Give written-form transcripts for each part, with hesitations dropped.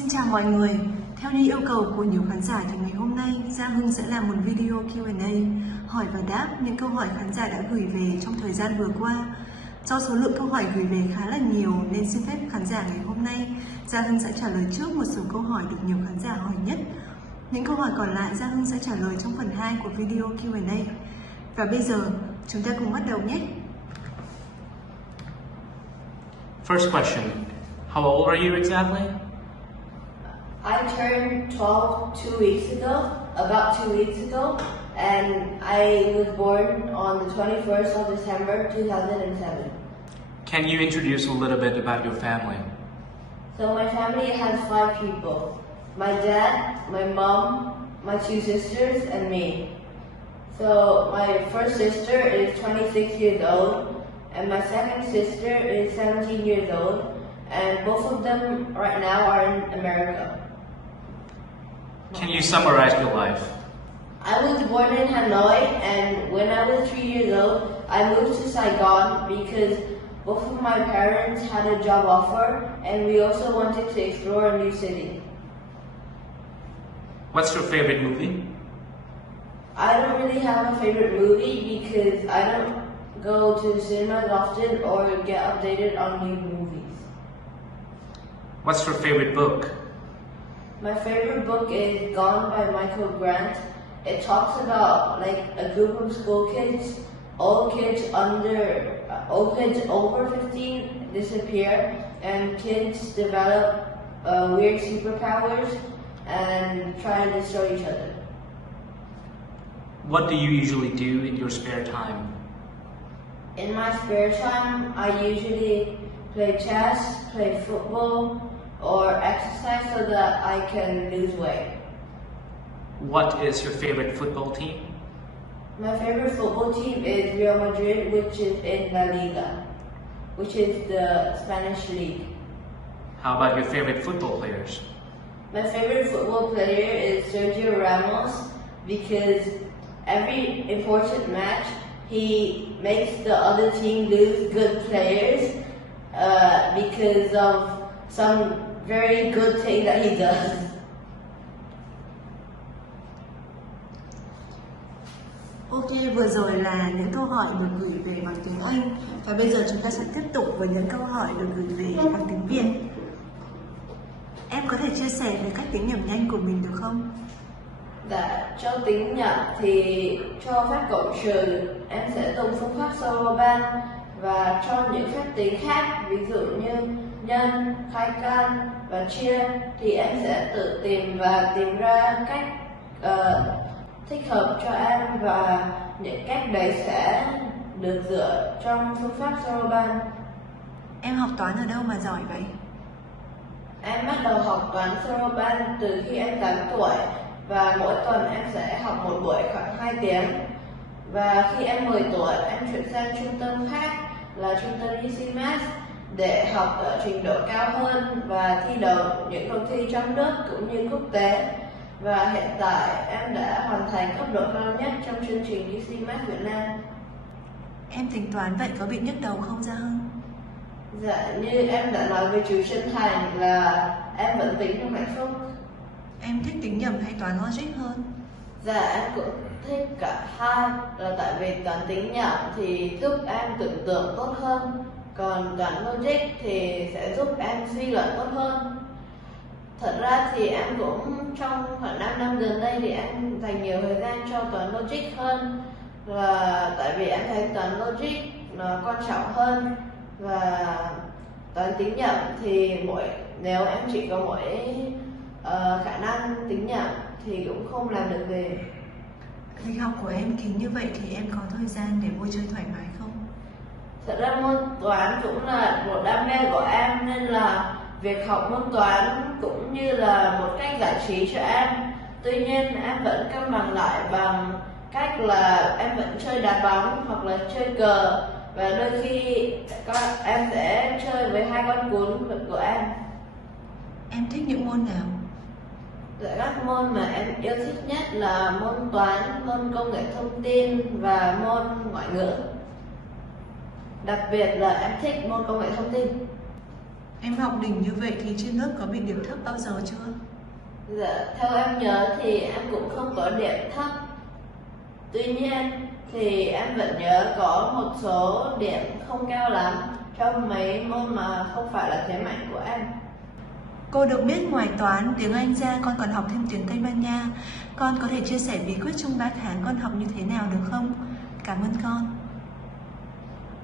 Xin chào mọi người. Theo như yêu cầu của nhiều khán giả thì ngày hôm nay Giang Hưng sẽ làm một video Q&A hỏi và đáp những câu hỏi khán giả đã gửi về trong thời gian vừa qua. Do số lượng câu hỏi gửi về khá là nhiều nên xin phép khán giả ngày hôm nay Giang Hưng sẽ trả lời trước một số câu hỏi được nhiều khán giả hỏi nhất. Những câu hỏi còn lại Giang Hưng sẽ trả lời trong phần 2 của video Q&A. Và bây giờ chúng ta cùng bắt đầu nhé. First question, how old are you exactly? I turned 12 about 2 weeks ago, and I was born on the 21st of December 2007. Can you introduce a little bit about your family? So my family has 5 people. My dad, my mom, my 2 sisters, and me. So my first sister is 26 years old, and my second sister is 17 years old, and both of them right now are in America. Can you summarize your life? I was born in Hanoi, and when I was 3 years old, I moved to Saigon because both of my parents had a job offer, and we also wanted to explore a new city. What's your favorite movie? I don't really have a favorite movie because I don't go to the cinemas often or get updated on new movies. What's your favorite book? My favorite book is Gone by Michael Grant. It talks about like a group of school kids, all kids over 15 disappear, and kids develop weird superpowers and try to destroy each other. What do you usually do in your spare time? In my spare time, I usually play chess, play football, or exercise so that I can lose weight. What is your favorite football team? My favorite football team is Real Madrid, which is in La Liga, which is the Spanish league. How about your favorite football players? My favorite football player is Sergio Ramos because every important match he makes the other team lose good players because of some very good thing that he does. Ok, vừa rồi là những câu hỏi được gửi về bằng tiếng Anh. Và bây giờ chúng ta sẽ tiếp tục với những câu hỏi được gửi về bằng tiếng Việt. Em có thể chia sẻ về cách tính nhẩm nhanh của mình được không? Dạ, cho tính nhẩm thì cho phép cộng trừ em sẽ dùng phương pháp Soroban, và cho những phép tính khác ví dụ như nhân, khai can và chia thì em sẽ tự tìm và tìm ra cách thích hợp cho em, và những cách đấy sẽ được dựa trong phương pháp Soroban. Em học toán ở đâu mà giỏi vậy? Em bắt đầu học toán Soroban từ khi em 8 tuổi, và mỗi tuần em sẽ học một buổi khoảng 2 tiếng. Và khi em 10 tuổi, em chuyển sang trung tâm khác là trung tâm UCMass để học ở trình độ cao hơn và thi đấu những cuộc thi trong nước cũng như quốc tế. Và hiện tại em đã hoàn thành cấp độ cao nhất trong chương trình UCMass Việt Nam. Em tính toán vậy có bị nhức đầu không Giang Hưng? Dạ, như em đã nói với chú Trân Thành là em vẫn tính trong hạnh phúc. Em thích tính nhẩm hay toán logic hơn? Dạ, em cũng thích cả hai, là tại vì toán tính nhẩm thì giúp em tưởng tượng tốt hơn, còn toán logic thì sẽ giúp em suy luận tốt hơn. Thật ra thì em cũng trong khoảng 5 năm gần đây thì em dành nhiều thời gian cho toán logic hơn, là tại vì em thấy toán logic nó quan trọng hơn, và toán tính nhẩm thì nếu em chỉ có mỗi khả năng tính nhẩm thì cũng không làm được gì. Lịch học của em kín như vậy thì em có thời gian để vui chơi thoải mái không? Thật ra môn toán cũng là một đam mê của em, nên là việc học môn toán cũng như là một cách giải trí cho em. Tuy nhiên em vẫn cân bằng lại bằng cách là em vẫn chơi đá bóng hoặc là chơi cờ, và đôi khi em sẽ chơi với 2 con cún của em. Em thích những môn nào? Dạ, các môn mà em yêu thích nhất là môn toán, môn công nghệ thông tin và môn ngoại ngữ. Đặc biệt là em thích môn công nghệ thông tin. Em học đỉnh như vậy thì trên lớp có bị điểm thấp bao giờ chưa? Dạ, theo em nhớ thì em cũng không có điểm thấp. Tuy nhiên thì em vẫn nhớ có một số điểm không cao lắm trong mấy môn mà không phải là thế mạnh của em. Cô được biết ngoài toán, tiếng Anh ra con còn học thêm tiếng Tây Ban Nha. Con có thể chia sẻ bí quyết trong 3 tháng con học như thế nào được không? Cảm ơn con.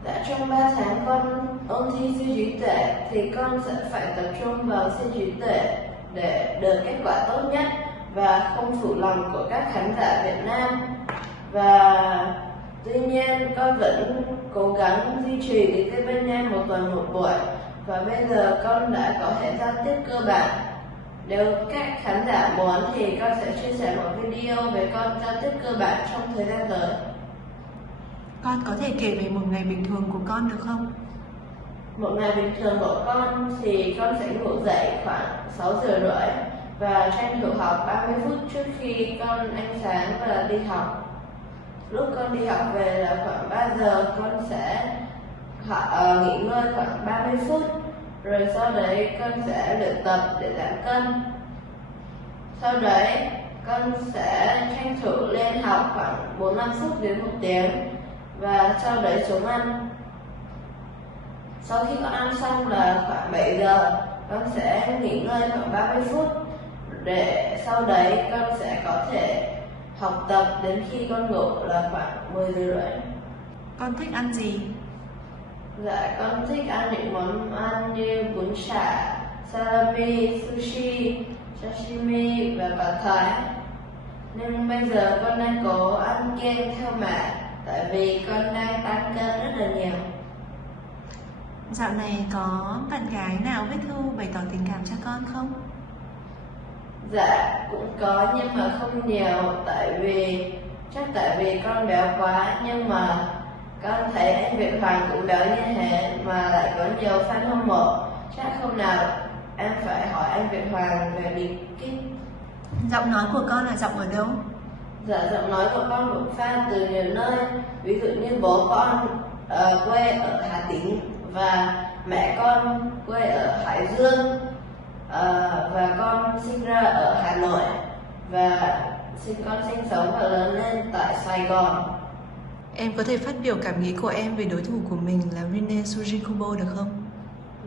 Dạ, trong 3 tháng con ôn thi siêu trí tuệ thì con sẽ phải tập trung vào siêu trí tuệ để được kết quả tốt nhất và không phụ lòng của các khán giả Việt Nam. Và tuy nhiên con vẫn cố gắng duy trì tiếng Tây Ban Nha một tuần một buổi, và bây giờ con đã có thể giao tiếp cơ bản. Nếu các khán giả muốn thì con sẽ chia sẻ một video về con giao tiếp cơ bản trong thời gian tới. Con có thể kể về một ngày bình thường của con được không? Một ngày bình thường của con thì con sẽ ngủ dậy khoảng 6 giờ rưỡi và tranh thủ học 30 phút trước khi con ăn sáng và đi học. Lúc con đi học về là khoảng 3 giờ, con sẽ nghỉ ngơi khoảng 30 phút. Rồi sau đấy con sẽ luyện tập để giảm cân. Sau đấy con sẽ tranh thủ lên học khoảng 45 phút đến 1 tiếng và sau đấy xuống ăn. Sau khi con ăn xong là khoảng 7 giờ, con sẽ nghỉ ngơi khoảng 30 phút để sau đấy con sẽ có thể học tập đến khi con ngủ là khoảng 10 giờ rưỡi. Con thích ăn gì? Dạ, con thích ăn những món ăn như bún chả, salami, sushi, sashimi và pad thai. Nhưng bây giờ con đang cố ăn kiêng theo mẹ, tại vì con đang tăng cân rất là nhiều. Dạo này có bạn gái nào viết thư bày tỏ tình cảm cho con không? Dạ, cũng có nhưng mà không nhiều, tại vì con béo quá, nhưng mà con thấy anh Việt Hoàng cũng béo như thế mà lại có nhiều fan hâm mộ. Chắc hôm nào em phải hỏi anh Việt Hoàng về bí kíp. Giọng nói của con là giọng ở đâu? Dạ, giọng nói của con cũng fan từ nhiều nơi. Ví dụ như bố con quê ở Hà Tĩnh và mẹ con quê ở Hải Dương, và con sinh ra ở Hà Nội và con sinh sống và lớn lên tại Sài Gòn. Em có thể phát biểu cảm nghĩ của em về đối thủ của mình là Rene Sujikubo được không?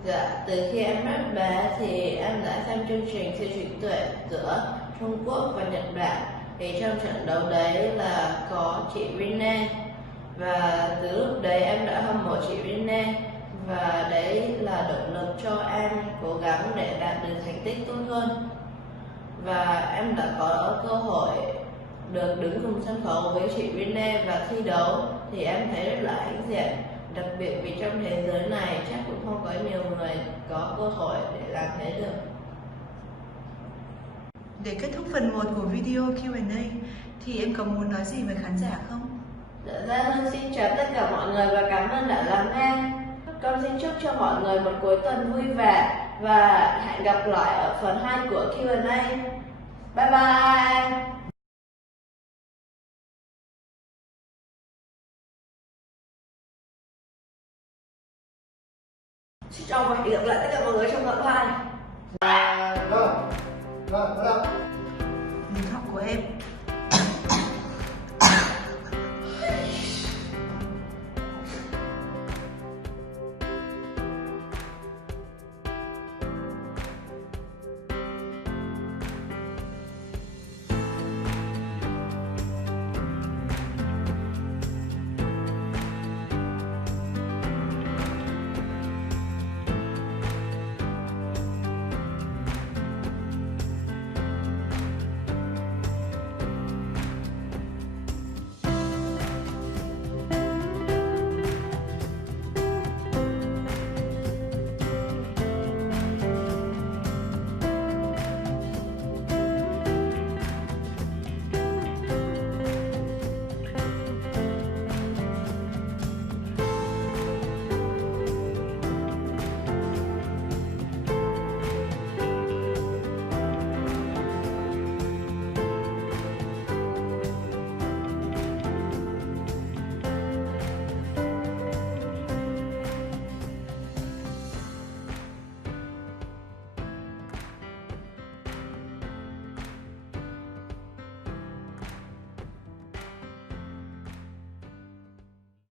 Dạ, từ khi em rất bé thì em đã xem chương trình siêu trí tuệ giữa Trung Quốc và Nhật Bản. Thì trong trận đấu đấy là có chị Rene, và từ lúc đấy em đã hâm mộ chị Rene, và đấy là động lực cho em cố gắng để đạt được thành tích tốt hơn. Và em đã có cơ hội được đứng cùng sân khấu với chị Rene và thi đấu thì em thấy rất là hãnh diện. Đặc biệt vì trong thế giới này chắc cũng không có nhiều người có cơ hội để làm thế được. Để kết thúc phần 1 của video Q&A thì em có muốn nói gì với khán giả không? Dạ, xin chào tất cả mọi người và cảm ơn đã lắng nghe. Con xin chúc cho mọi người một cuối tuần vui vẻ và hẹn gặp lại ở phần 2 của Q&A. Bye bye! Xin chào và hẹn gặp lại tất cả mọi người trong tập 2. Rồi, rồi, bắt đầu.